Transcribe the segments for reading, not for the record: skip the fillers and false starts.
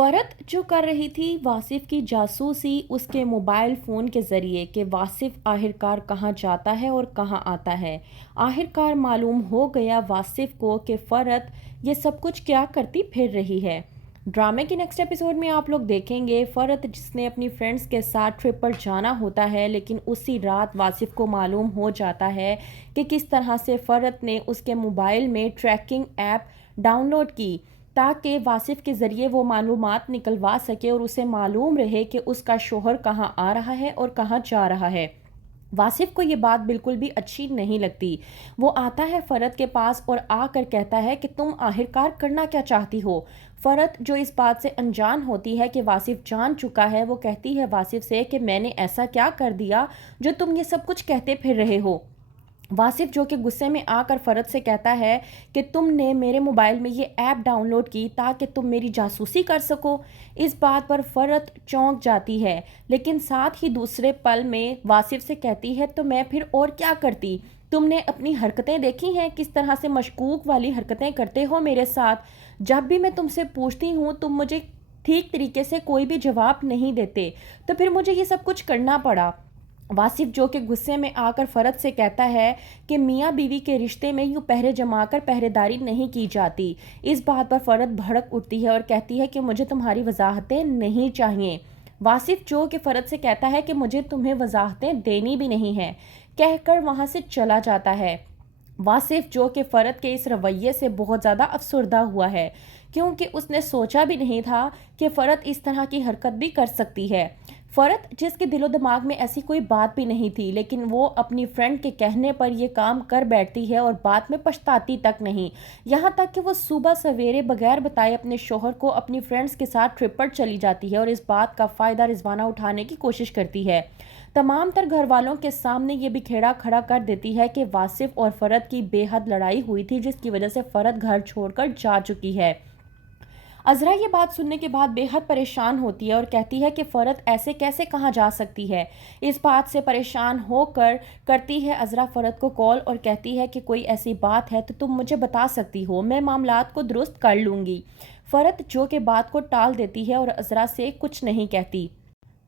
فرد جو کر رہی تھی واصف کی جاسوسی اس کے موبائل فون کے ذریعے کہ واصف آخرکار کہاں جاتا ہے اور کہاں آتا ہے۔ آخرکار معلوم ہو گیا واصف کو کہ فرد یہ سب کچھ کیا کرتی پھر رہی ہے۔ ڈرامے کی نیکسٹ ایپیسوڈ میں آپ لوگ دیکھیں گے فرد جس نے اپنی فرینڈز کے ساتھ ٹرپ پر جانا ہوتا ہے، لیکن اسی رات واصف کو معلوم ہو جاتا ہے کہ کس طرح سے فرد نے اس کے موبائل میں ٹریکنگ ایپ ڈاؤن لوڈ کی تاکہ واصف کے ذریعے وہ معلومات نکلوا سکے اور اسے معلوم رہے کہ اس کا شوہر کہاں آ رہا ہے اور کہاں جا رہا ہے۔ واصف کو یہ بات بالکل بھی اچھی نہیں لگتی۔ وہ آتا ہے فرد کے پاس اور آ کر کہتا ہے کہ تم آخرکار کرنا کیا چاہتی ہو۔ فرد جو اس بات سے انجان ہوتی ہے کہ واصف جان چکا ہے، وہ کہتی ہے واصف سے کہ میں نے ایسا کیا کر دیا جو تم یہ سب کچھ کہتے پھر رہے ہو۔ واصف جو کہ غصے میں آ کر فرد سے کہتا ہے کہ تم نے میرے موبائل میں یہ ایپ ڈاؤن لوڈ کی تاکہ تم میری جاسوسی کر سکو۔ اس بات پر فرد چونک جاتی ہے، لیکن ساتھ ہی دوسرے پل میں واصف سے کہتی ہے تو میں پھر اور کیا کرتی؟ تم نے اپنی حرکتیں دیکھی ہیں، کس طرح سے مشکوک والی حرکتیں کرتے ہو میرے ساتھ۔ جب بھی میں تم سے پوچھتی ہوں تم مجھے ٹھیک طریقے سے کوئی بھی جواب نہیں دیتے، تو پھر مجھے یہ سب کچھ کرنا پڑا۔ واصف جو کہ غصے میں آ کر فرد سے کہتا ہے کہ میاں بیوی کے رشتے میں یوں پہرے جما کر پہرے داری نہیں کی جاتی۔ اس بات پر فرد بھڑک اٹھتی ہے اور کہتی ہے کہ مجھے تمہاری وضاحتیں نہیں چاہیے۔ واصف جو کہ فرد سے کہتا ہے کہ مجھے تمہیں وضاحتیں دینی بھی نہیں ہیں، کہہ کر وہاں سے چلا جاتا ہے۔ واصف جو کہ فرد کے اس رویے سے بہت زیادہ افسردہ ہوا ہے، کیونکہ اس نے سوچا بھی نہیں تھا کہ فرد اس طرح کی حرکت بھی کر سکتی ہے۔ فرد جس کے دل و دماغ میں ایسی کوئی بات بھی نہیں تھی، لیکن وہ اپنی فرینڈ کے کہنے پر یہ کام کر بیٹھتی ہے اور بعد میں پچھتاتی تک نہیں، یہاں تک کہ وہ صبح سویرے بغیر بتائے اپنے شوہر کو اپنی فرینڈز کے ساتھ ٹرپ پر چلی جاتی ہے اور اس بات کا فائدہ رضوانہ اٹھانے کی کوشش کرتی ہے۔ تمام تر گھر والوں کے سامنے یہ بکھیڑا کھڑا کر دیتی ہے کہ واصف اور فرد کی بے حد لڑائی ہوئی تھی، جس کی وجہ سے فرد گھر چھوڑ کر جا چکی ہے۔ عذرا یہ بات سننے کے بعد بے حد پریشان ہوتی ہے اور کہتی ہے کہ فرد ایسے کیسے کہاں جا سکتی ہے۔ اس بات سے پریشان ہو کر کرتی ہے عذرا فرد کو کال اور کہتی ہے کہ کوئی ایسی بات ہے تو تم مجھے بتا سکتی ہو، میں معاملات کو درست کر لوں گی۔ فرد جو کہ بات کو ٹال دیتی ہے اور عذرا سے کچھ نہیں کہتی۔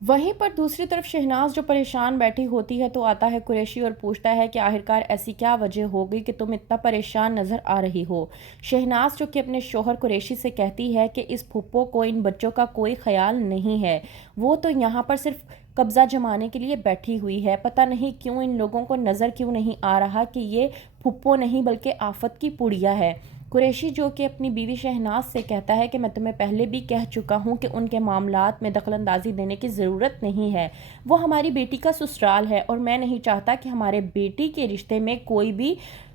وہیں پر دوسری طرف شہناز جو پریشان بیٹھی ہوتی ہے تو آتا ہے قریشی اور پوچھتا ہے کہ آخرکار ایسی کیا وجہ ہو گئی کہ تم اتنا پریشان نظر آ رہی ہو۔ شہناز جو کہ اپنے شوہر قریشی سے کہتی ہے کہ اس پھپھو کو ان بچوں کا کوئی خیال نہیں ہے، وہ تو یہاں پر صرف قبضہ جمانے کے لیے بیٹھی ہوئی ہے، پتہ نہیں کیوں ان لوگوں کو نظر کیوں نہیں آ رہا کہ یہ پھپھو نہیں بلکہ آفت کی پڑیا ہے۔ قریشی جو کہ اپنی بیوی شہناز سے کہتا ہے کہ میں تمہیں پہلے بھی کہہ چکا ہوں کہ ان کے معاملات میں دخل اندازی دینے کی ضرورت نہیں ہے، وہ ہماری بیٹی کا سسرال ہے اور میں نہیں چاہتا کہ ہمارے بیٹی کے رشتے میں کوئی بھی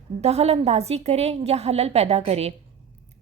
دخل اندازی کرے یا خلل پیدا کرے۔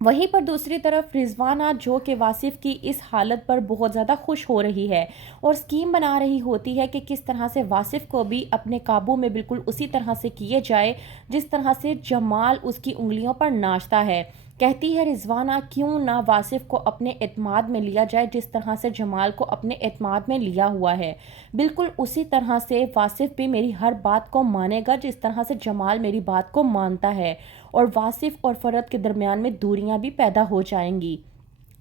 وہیں پر دوسری طرف رضوانہ جو کہ واصف کی اس حالت پر بہت زیادہ خوش ہو رہی ہے اور اسکیم بنا رہی ہوتی ہے کہ کس طرح سے واصف کو بھی اپنے قابو میں بالکل اسی طرح سے کیے جائے جس طرح سے جمال اس کی انگلیوں پر ناچتا ہے۔ کہتی ہے رضوانہ کیوں نہ واصف کو اپنے اعتماد میں لیا جائے جس طرح سے جمال کو اپنے اعتماد میں لیا ہوا ہے، بالکل اسی طرح سے واصف بھی میری ہر بات کو مانے گا جس طرح سے جمال میری بات کو مانتا ہے، اور واصف اور فرد کے درمیان میں دوریاں بھی پیدا ہو جائیں گی۔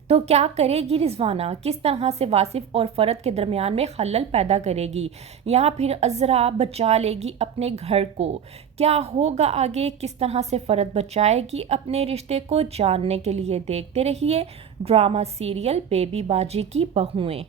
تو کیا کرے گی رضوانہ؟ کس طرح سے واصف اور فرد کے درمیان میں خلل پیدا کرے گی، یا پھر عذرا بچا لے گی اپنے گھر کو؟ کیا ہوگا آگے؟ کس طرح سے فرد بچائے گی اپنے رشتے کو؟ جاننے کے لیے دیکھتے رہیے ڈرامہ سیریل بیبی باجی کی بہوئیں۔